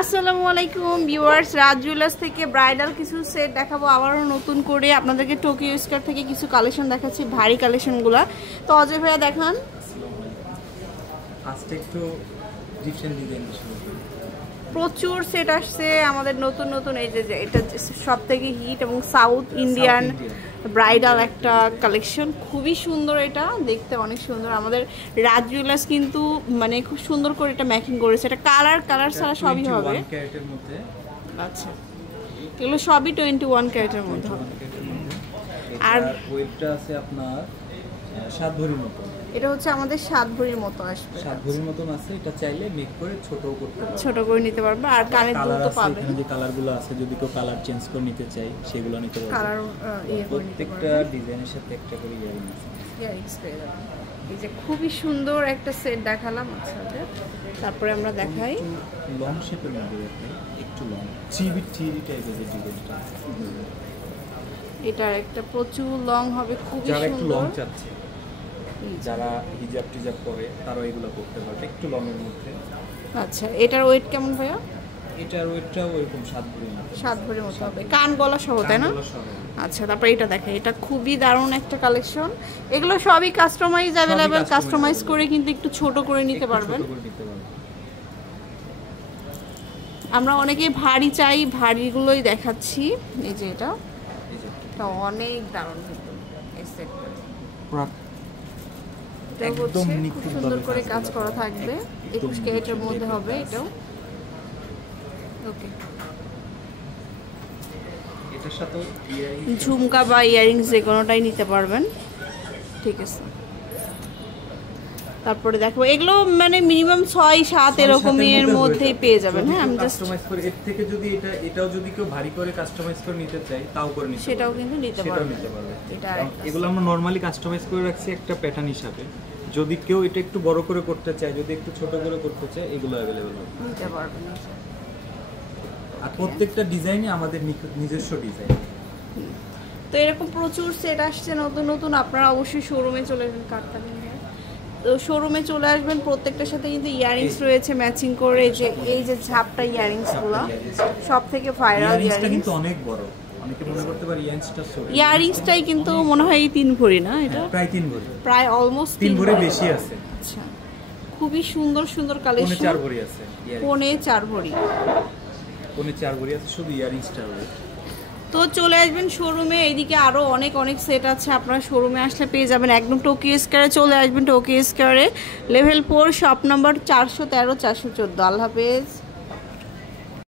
আসসালামু আলাইকুম ভিউয়ার্স, রাজ জুয়েলার্স থেকে ব্রাইডাল কিছু সেট দেখাবো আবারও নতুন করে। আপনাদেরকে টোকিও স্কয়ার থেকে কিছু কালেকশন দেখাচ্ছি, ভারী কালেকশনগুলো। তো অজয় ভাইয়া দেখান। আজকে একটু ডিফারেন্ট ডিজাইন শুরু করি। প্রচুর সেট আসছে আমাদের নতুন নতুন। এই যে এটা সব থেকে হিট এবং সাউথ ইন্ডিয়ান ব্রাইডাল একটা কালেকশন, খুবই সুন্দর। এটা দেখতে অনেক সুন্দর। আমাদের রাজ জুয়েলার্স কিন্তু মানে খুব সুন্দর করে এটা মেকিং করেছে। এটা কালার ছাড়া সবই হবে। আচ্ছা, এগুলো সবই 21 ক্যারেটের মধ্যে হবে। আর ওয়েটটা আছে আপনার 7 ভরির মতো। এটা হচ্ছে আমাদের 7 ভরির মতো আসবে। 7 ভরির মতন আছে। এটা চাইলে মেক করে ছোটও করতে পারবে, ছোট করে নিতে পারবে। আর কানের দুল তো পাবে। এখানে যে কালারগুলো আছে, যদি কেউ কালার চেঞ্জ করে নিতে চাই সেগুলো নিতে পারবে। কালার প্রত্যেকটা ডিজাইনের সাথে একটা করে ইয়ারিং আছে। ইয়ারিংস পেয়ে যাবেন। এই যে খুবই সুন্দর একটা সেট দেখালাম আপনাদের। তারপরে আমরা দেখাই লং শেপের মধ্যে একটু লং 3 টাইপের যে ডিজাইনটা। এটা একটা প্রচুর লং হবে, খুবই সুন্দর। যারা একটু লং চাচ্ছে, যারা হিজাব টিজাব পরে তারা এগুলো করতে পারবে একটু লং এর মধ্যে। আচ্ছা, এটার ওয়েট কেমন ভাইয়া? এটার ওয়েটটাও ওইরকম 7 ভরির মতো। 7 ভরির মতো হবে, কান গলা সহ, তাই না? আচ্ছা, তারপরে এটা দেখেন। এটা খুবই দারুণ একটা কালেকশন। এগুলো সবই কাস্টমাইজ अवेलेबल, কাস্টমাইজ করে কিন্তু একটু ছোট করে নিতে পারবেন। আমরা অনেকে ভারী চাই, ভারীগুলোই দেখাচ্ছি। এই যে এটা অনেক দারুণ কিন্তু এই সেটটা। একদম খুব সুন্দর করে কাজ করা থাকবে। 21 ক্যারেটের মধ্যে হবে এটাও। ওকে, এটার সাথে ঝুমকা বা ইয়ারিংস যে কোনোটাই নিতে পারবেন। ঠিক আছে, তারপরে দেখো এগুলো মানে মিনিমাম 6-7 এরকমের মধ্যেই পেয়ে যাবেন। হ্যাঁ, আমি জাস্ট কাস্টমাইজ করে এর থেকে যদি এটাও যদি কেউ ভারী করে কাস্টমাইজ করে নিতে চাই তাও করে নিতে পারবে, সেটাও কিন্তু নিতে পারবে। এটা এগুলো আমরা নরমালি কাস্টমাইজ করে রাখছি একটা প্যাটার্ন হিসাবে। যদি কেউ এটা একটু বড় করে করতে চায়, যদি একটু ছোট করে করতে চায়, এগুলো अवेलेबल হবে, নিতে পারবেন। আর প্রত্যেকটা ডিজাইনই আমাদের নিজস্ব ডিজাইন। তো এরকম প্রচুর সেট আসছে নতুন নতুন। আপনারা অবশ্যই শোরুমে চলে আসবেন। কাটটা নিয়ে তো শোরুমে চলে আসবেন। প্রত্যেকটার সাথে কিন্তু ইয়ারিংস রয়েছে ম্যাচিং করে। যে এই যে ঝাপটা ইয়ারিংসগুলো সব থেকে ভাইরাল ইয়ারিংস কিন্তু অনেক বড়। অনেকে মনে করতে পারে ইয়ারিংসটাই কিন্তু মনে হয় 3 ভরি না? এটা প্রায় 3 ভরি, প্রায় অলমোস্ট 3 ভরি বেশি আছে। আচ্ছা, খুবই সুন্দর সুন্দর কালেকশন। 4 ভরি আছে, 4 ভরি, 4 ভরি আছে শুধু ইয়ারিংসটা। তো চলে আসবেন শোরুমে। এইদিকে আরো অনেক সেট আছে, আপনারা শোরুমে আসলে পেয়ে যাবেন। একদম টোকিও স্কয়ারে চলে আসবেন। টোকিও স্কয়ারে লেভেল 4 শপ নাম্বার 413 414। আল্লাহ হাফেজ।